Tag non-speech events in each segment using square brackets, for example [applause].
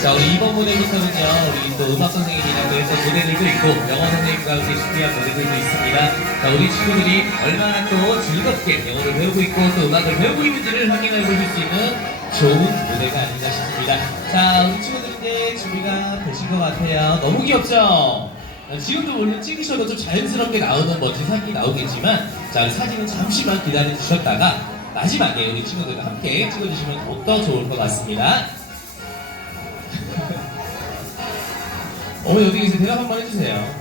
자, 우리 이번 무대부터는요, 우리 또 음악 선생님이랑 그래서 무대들도 있고, 영어 선생님과 함께 준비한 무대들도 있습니다. 자, 우리 친구들이 얼마나 또 즐겁게 영어를 배우고 있고, 또 음악을 배우고 있는지를 확인해 보실 수 있는 좋은 무대가 아닌가 싶습니다. 자, 우리 친구들 이제 준비가 되신 것 같아요. 너무 귀엽죠? 어, 지금도 물론 찍으셔도 좀 자연스럽게 나오는 멋진 사진이 나오겠지만, 자, 사진은 잠시만 기다려 주셨다가, 마지막에 우리 친구들과 함께 찍어주시면 더욱더 좋을 것 같습니다. 어, 여기 계세요. 대답 한번 해주세요.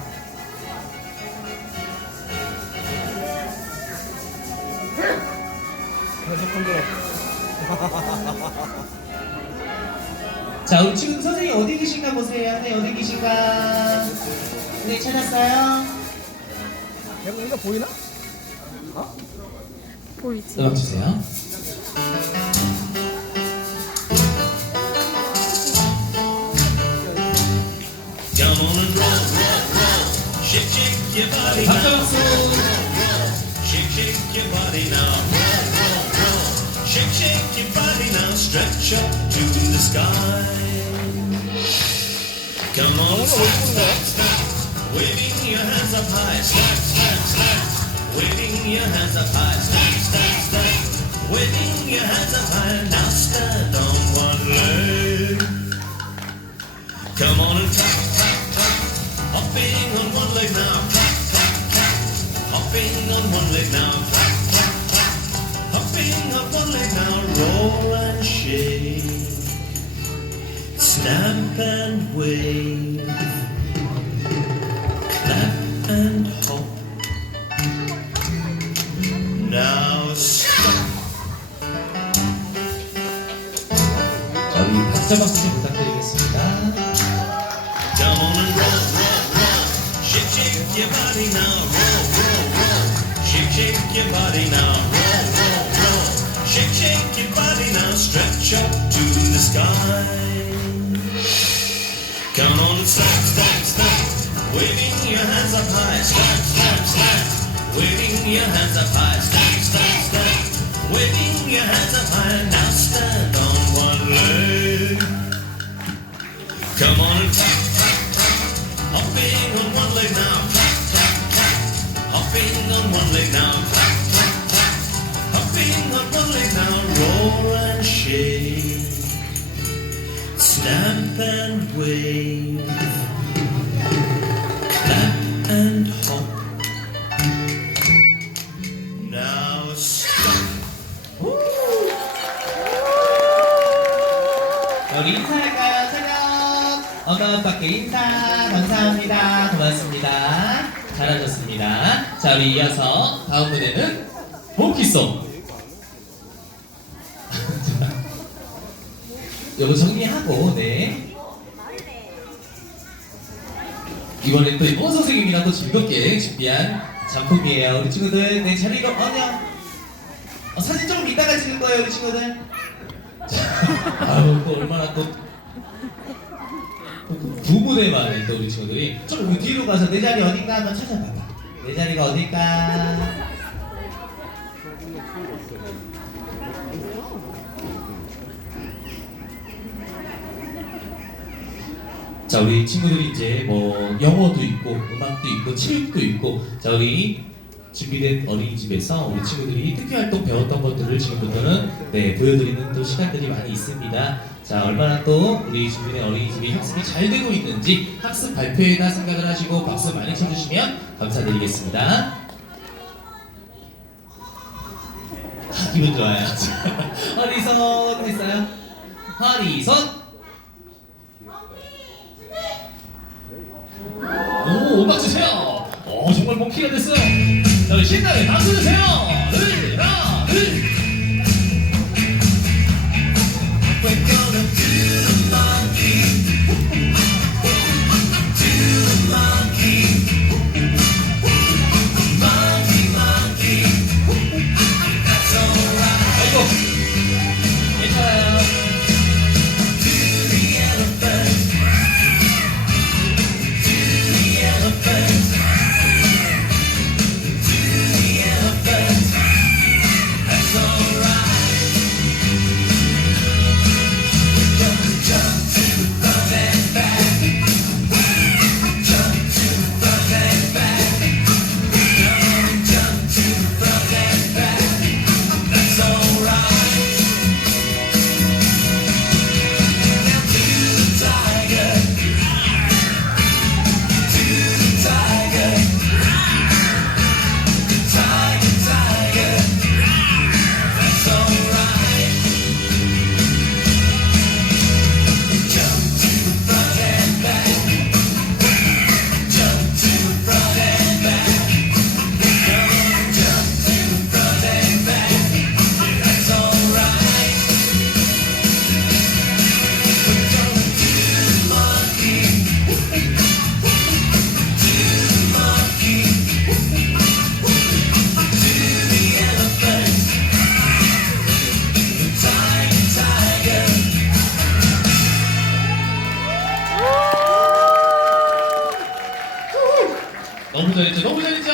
자, 우리 지금 선생님 어디 계신가 보세요. 네, 어디 계신가? 네, 찾았어요? 내가 이거 보이나? 보이지? 음악 주세요. Your body now. Roll, roll, roll. Shake, shake your body now. Stretch up to the sky. Come on, oh, snap, snap, snap. Waving your hands up high. Snap, snap, snap. Waving your hands up high. Snap, snap, snap. Waving your hands up high. Now stand on one leg. Come on and tap, tap, tap. Hopping on one leg now. Tap, tap, tap. Hopping on one leg now. Tap, tap, tap. Hopping on one leg now. Roll and shake. Snap and wave. Clap and hop. Now stop. 자, 우리 박자 박수 좀 부탁드리겠습니다. Come on and roll, roll, roll. Shake, shake your body now. Roll, roll, roll. Shake, your body now. Roll, roll, roll. Shake, shake your body now. Stretch up to the sky. Come on and snap, snap, snap. Waving your hands up high. Snap, snap, snap. Waving your hands up high. Snap, snap, snap. Waving your hands up high. Now stand Roll and shake. Stamp and wave. Clap and hop. Now stop. 자, 우리 인사할까요? 차렷! 언어 밖에 인사! 감사합니다. 고맙습니다. 잘하셨습니다. 자, 우리 이어서 다음 무대는 복귀송. 요거 정리하고, 네. 이번엔 또 이모 선생님이랑 또 즐겁게 준비한 작품이에요. 우리 친구들, 네, 자리로, 어냐? 어, 사진 좀 이따가 찍을 거예요, 우리 친구들. [laughs] 아유 또 얼마나 또 부부대만에 또 우리 친구들이 좀 여기 뒤로 가서 내 자리 어딘가 한번 찾아봐봐 내 자리가 어딜까 자 우리 친구들이 이제 뭐 영어도 있고 음악도 있고 체육도 있고 자 우리 준비된 어린이집에서 우리 친구들이 특기 활동 배웠던 것들을 지금부터는 네 보여드리는 또 시간들이 많이 있습니다. 자 얼마나 또 우리 준비된 어린이집이 학습이 잘 되고 있는지 학습 발표에다 생각을 하시고 박수 많이 쳐주시면 감사드리겠습니다. 아, 기분 좋아요. [laughs] 허리선 했어요? 허리선. 오, 음악 주세요. 오, 정말 몽키가 됐어요. 자, 우리 신나게 박수 주세요. 잘했죠, 너무 잘했죠.